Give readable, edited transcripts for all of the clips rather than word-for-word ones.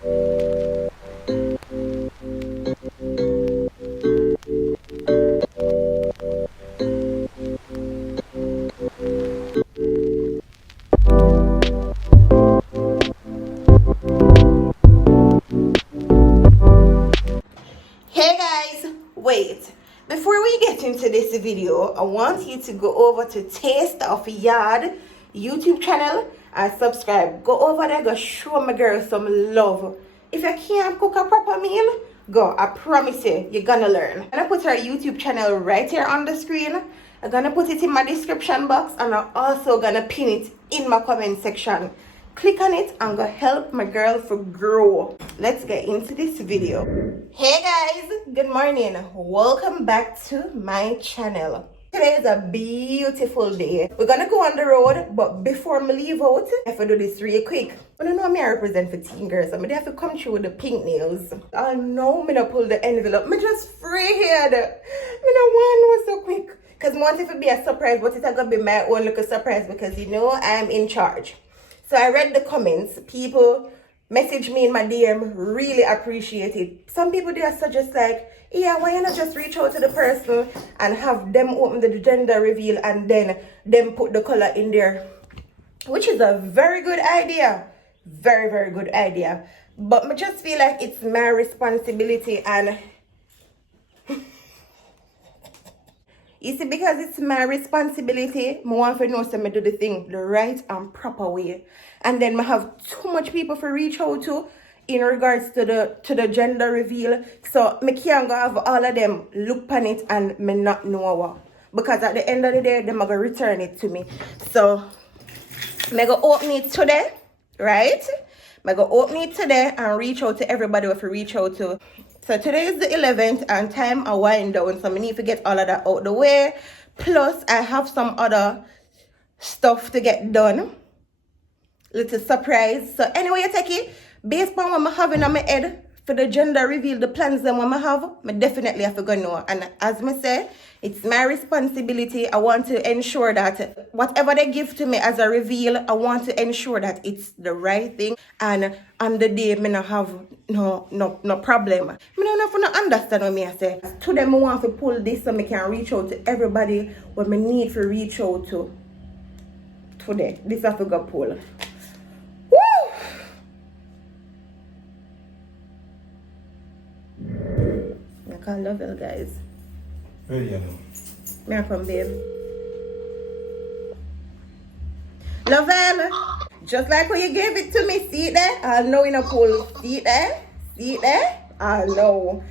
Hey guys, wait. Before we get into this video, I want you to go over to Taste of Yard YouTube channel and subscribe. Go over there, go show my girl some love. If you can't cook a proper meal, go. I promise you, you're gonna learn. I'm gonna put her YouTube channel right here on the screen. I'm gonna put it in my description box and I'm also gonna pin it in my comment section. Click on it and go help my girl for grow. Let's get into this video. Hey guys, good morning. Welcome back to my channel. Today is a beautiful day. We're gonna go on the road, but before I leave out, I have to do this real quick. I don't know me I represent for teen girls, so I have to come through with the pink nails. I know me not pull the envelope. Me just freehead. Me no one was so quick. Cause I want it to be a surprise, but it's gonna be my own little surprise because you know I'm in charge. So I read the comments. People message me in my DM, really appreciate it. Some people they are suggest like, yeah, why you not just reach out to the person and have them open the gender reveal and then them put the color in there, which is a very good idea. Very, very good idea. But I just feel like it's my responsibility and you see, because it's my responsibility, I want to know so I do the thing the right and proper way. And then I have too much people to reach out to in regards to the gender reveal. So I can't go have all of them look on it and me not know what. Because at the end of the day, them are going to return it to me. So I'm going to open it today, right? I'm going to open it today and reach out to everybody who have to reach out to. So today is the 11th and time I wind down, so I need to get all of that out the way. Plus, I have some other stuff to get done. Little surprise. So anyway, you take it, based on what I have in my head for the gender reveal, the plans that I have, I definitely have to go know. And as I say, it's my responsibility. I want to ensure that whatever they give to me as a reveal, I want to ensure that it's the right thing. And on the day, I don't have no problem. I don't know if you understand what I say. To them, I want to pull this so I can reach out to everybody what I need to reach out to. Today, this have to go pull. Woo! I call Lovell, guys. Ready or no? May I come, babe? Lovell, just like when you gave it to me, see it there? I know in a pool. See it there? See it there? I know.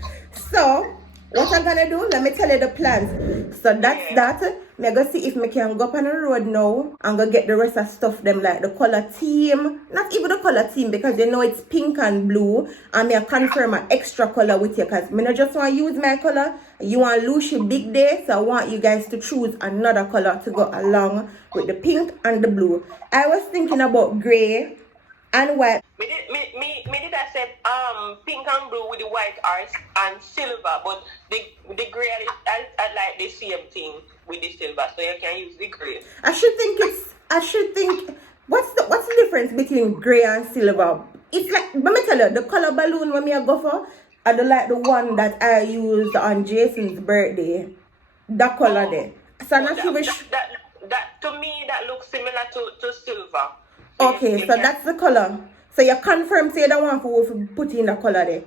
So, what I'm gonna do, let me tell you the plans. So that's that. I'm gonna see if I can go up on the road now and go get the rest of stuff them like the color theme. Not even the color theme because you know it's pink and blue. And I confirm an extra color with you because I don't just want to use my color. You want Luci big day, so I want you guys to choose another color to go along with the pink and the blue. I was thinking about gray and white. Me did I said pink and blue with the white arts and silver, but the gray I like the same thing with the silver, so you can use the gray. I should think what's the difference between gray and silver? It's like, let me tell you, the color balloon when I go for are the one that I used on Jason's birthday. That color there. So I'm not sure which that to me that looks similar to silver. okay, so that's the color. So you confirm say you don't want to put in the color there.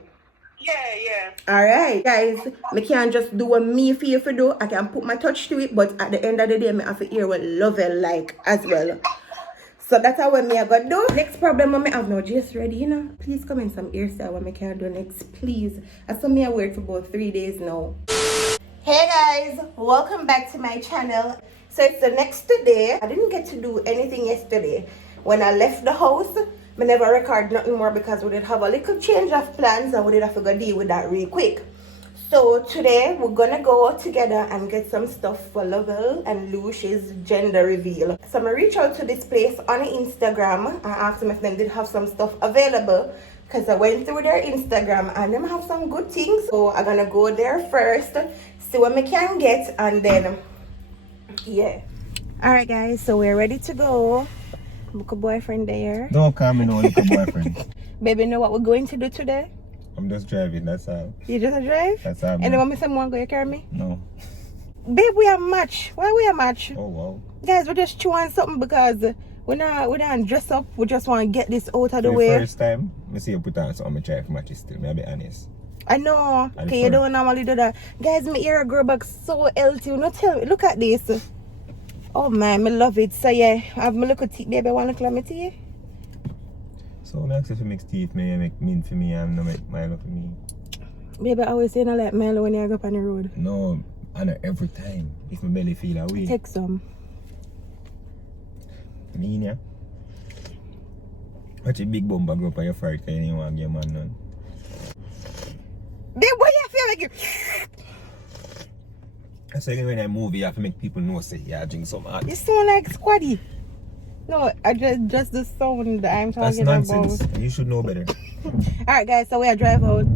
Yeah. Alright, guys. I can't just do what me feel to do. I can put my touch to it, but at the end of the day, I have to hear what Lovell like as well. So that's how me I got do. Next problem I have now, just ready, you know. Please comment some hairstyle what I can do next, please. I saw me I wear it for about 3 days now. Hey guys, welcome back to my channel. So it's the next day. I didn't get to do anything yesterday. When I left the house, I never record nothing more because we did have a little change of plans and we did have to go deal with that real quick. So today we're gonna go together and get some stuff for Lovell and Luci's gender reveal. So I'm gonna reach out to this place on Instagram and ask them if they did have some stuff available because I went through their Instagram and them have some good things. So I'm gonna go there first, see what I can get, and then yeah. Alright guys, so we're ready to go. Look a boyfriend there. Don't call me no little boyfriend. Baby, know what we're going to do today? I'm just driving, that's all. You just drive? That's all. And then want me someone go carry me? No. Babe, we are match. Why we are match? Oh wow. Guys, we're just chewing something because we don't dress up. We just want to get this out of the For way. the first time, I see you put on something, I try for match still. I'll be honest. I know. And Okay, you don't normally do that. Guys, my ear grow back so healthy. No tell me. Look at this. Oh man, I love it. So yeah, I have my little teeth. Baby, want to look at my teeth? So when I ask if you make teeth, may you make mint for me and no make Milo for me? Baby, I always say I like Milo when you go up on the road. No, I know every time. If my belly feel away. Take some. Mean ya? Watch a big bumper grow up on your fried because you didn't want to get man none. Babe, why you feel like you... I say when I move, you have to make people know say yeah, drink some hot. You sound like Squaddy. No, I just the sound that I'm talking That's nonsense. about. You should know better. Alright guys, so we are drive out.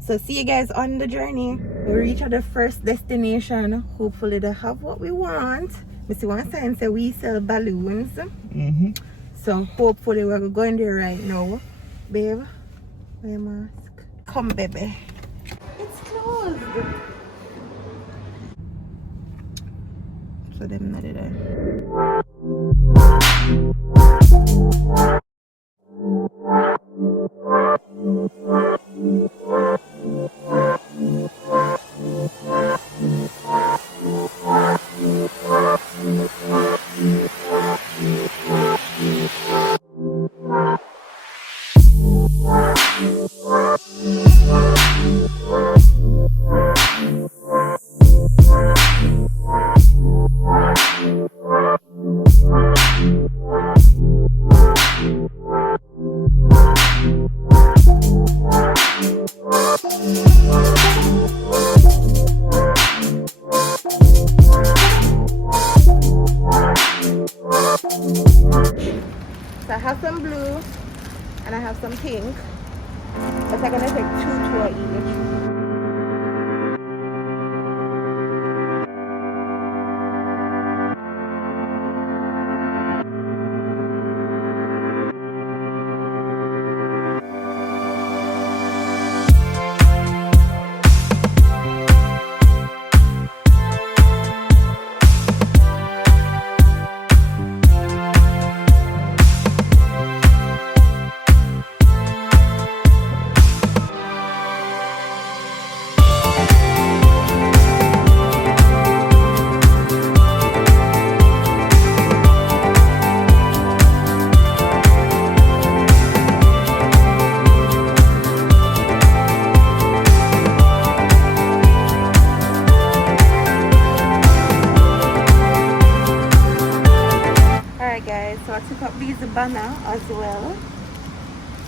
So see you guys on the journey. We reach our first destination. Hopefully they have what we want. We see one sign say we sell balloons. Mm-hmm. So hopefully we're going there right now. Babe, wear your mask. Come baby. It's closed. So them not there. So I have some blue and I have some pink, but I'm gonna take 2 each. Guys, so I took up these banner as well.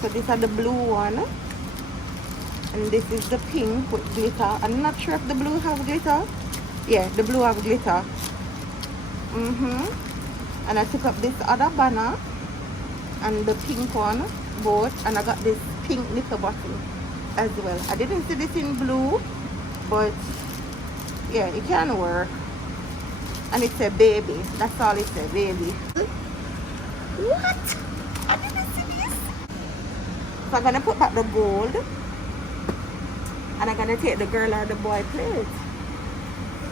So these are the blue one and this is the pink with glitter. I'm not sure if the blue have glitter. Yeah, the blue have glitter. And I took up this other banner and the pink one both, and I got this pink little bottle as well. I didn't see this in blue, but yeah, it can work. And it's a baby. That's all it's a baby. What? I didn't see this. So I'm gonna put back the gold and I'm gonna take the girl or the boy plate.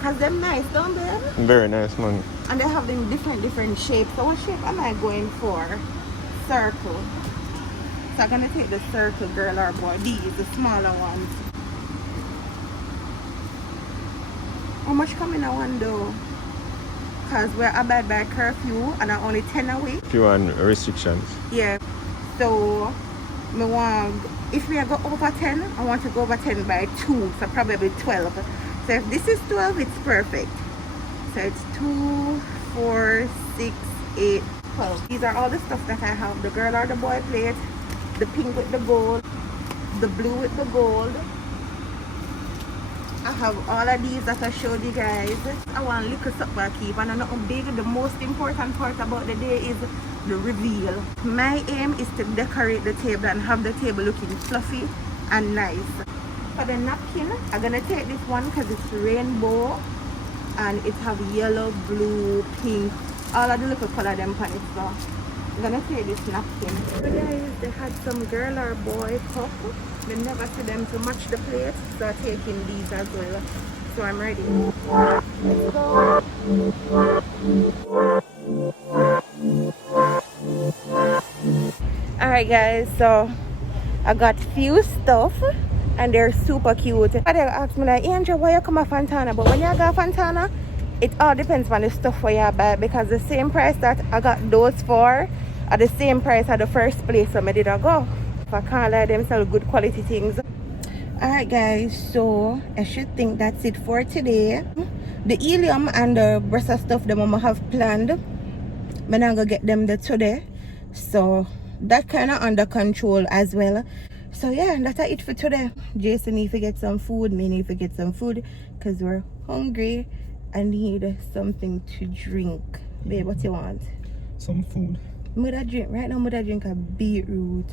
Cause them nice, don't they? Very nice, man. And they have them different shapes. So what shape am I going for? Circle. So I'm gonna take the circle girl or boy. These, the smaller ones. How much come in a one though? Because we're abide by curfew and I'm only 10 a week. Few and restrictions. Yeah. So me want, if we go over 10, I want to go over 10 by 2, so probably 12. So if this is 12, it's perfect. So it's 2, 4, 6, 8, 12. These are all the stuff that I have. The girl or the boy plate, the pink with the gold, the blue with the gold. I have all of these that I showed you guys. I want a little something I keep, and I know how big. The most important part about the day is the reveal. My aim is to decorate the table and have the table looking fluffy and nice. For the napkin, I'm gonna take this one because it's rainbow and it have yellow, blue, pink, all of the little color them on it. So I'm gonna take this napkin. So guys, they had some girl or boy cup. They never see them to match the plate, so I'm taking these as well. So I'm ready. Let's go. Alright guys, so I got few stuff and they're super cute. They asked me like, Angel, why you come at Fontana? But when you go Fontana, it all depends on the stuff for you buy, because the same price that I got those for are the same price at the first place so I did go. If I can't let them sell good quality things. Alright guys, so I should think that's it for today. The helium and the breast of stuff the mama have planned, I'm not gonna get them there today. So that kind of under control as well. So yeah, that's it for today. Jason need to get some food, me need to get some food because we're hungry. I need something to drink. Babe, what you want? Some food. Mother drink right now. Mother drink a beetroot.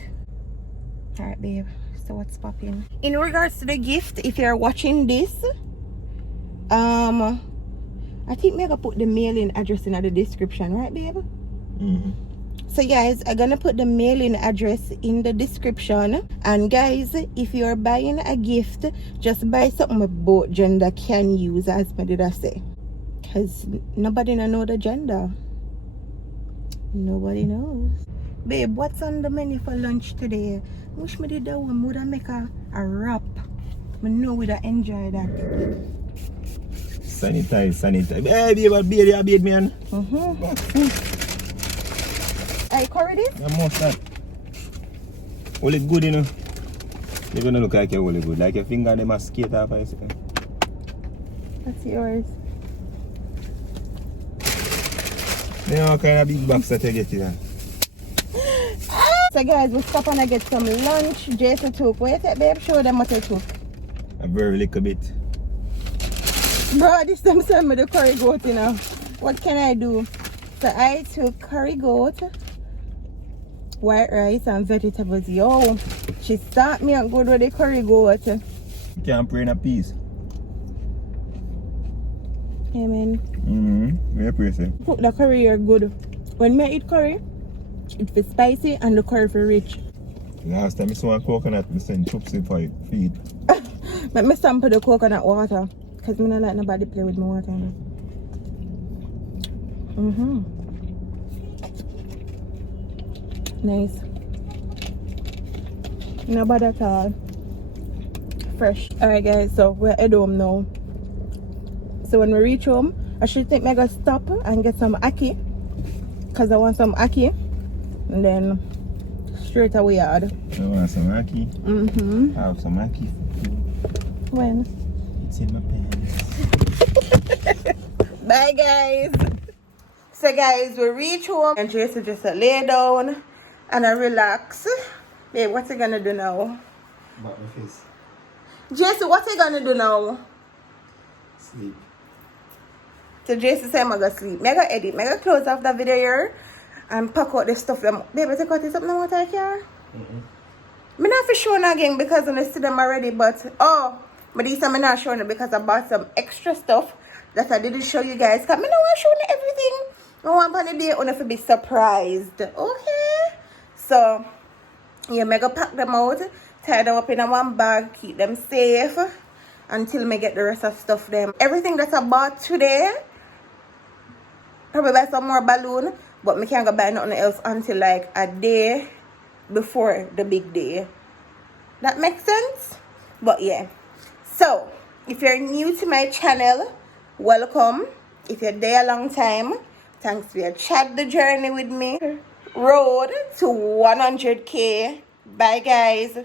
All right, babe. So what's popping? In regards to the gift, if you're watching this, I think I'm gonna put the mailing address in the description, right, babe? Mm-hmm. So guys, I'm gonna put the mailing address in the description. And guys, if you're buying a gift, just buy something both gender can use, as I did I say, because nobody know the gender. Nobody knows. Babe, what's on the menu for lunch today? Wish me did that one. Would I make a wrap? I know we'd enjoy that. Sanitize. Hey, baby, you beard, man. Hey, curry this? I'm most that. All it good, you know. You're gonna look like you're all good. Like your finger, they must skate off, I say. That's yours. You know what kind of big box that you get here? So guys, we stop and I get some lunch. Jason took. Wait a babe, show them what I took. A very little bit. Bro, this time send me the curry goat, you know. What can I do? So I took curry goat, white rice and vegetables. Yo, she start me out good with the curry goat. You can't pray in a piece. Amen. Very pretty. Cook the curry here good. When me eat curry, it feels spicy and the curry feel rich. Last time I saw a coconut, I sent chopstick for it, feed. Let me sample the coconut water, because I don't like nobody play with my water. Nice. Not bad at all. Fresh. Alright guys, so we're at home now. So when we reach home, I should think I'm gonna stop and get some ackee, because I want some ackee. And then straight away yard. You want some ackee? I have some ackee. When? It's in my pants. Bye guys. So guys, we reach home and Jason just lay down and I relax. Babe, what you gonna do now? Back my face. Jason, what you gonna do now? Sleep. So Jason said I'm gonna sleep. I'm gonna edit. I'm gonna close off the video here and pack out the stuff. Babe, take out something I want to take here? I'm not for showing again because I see them already, but but this time I'm not showing it because I bought some extra stuff that I didn't show you guys. Because I don't want to show you everything. I want on the day only to be surprised. Okay? So, yeah, I'm going to pack them out, tie them up in a one bag, keep them safe until I get the rest of stuff them. Everything that I bought today, probably buy some more balloon, but I can't go buy nothing else until like a day before the big day. That makes sense? But yeah. So, if you're new to my channel, welcome. If you're there a long time, thanks for your chat the journey with me. Road to 100K. Bye guys.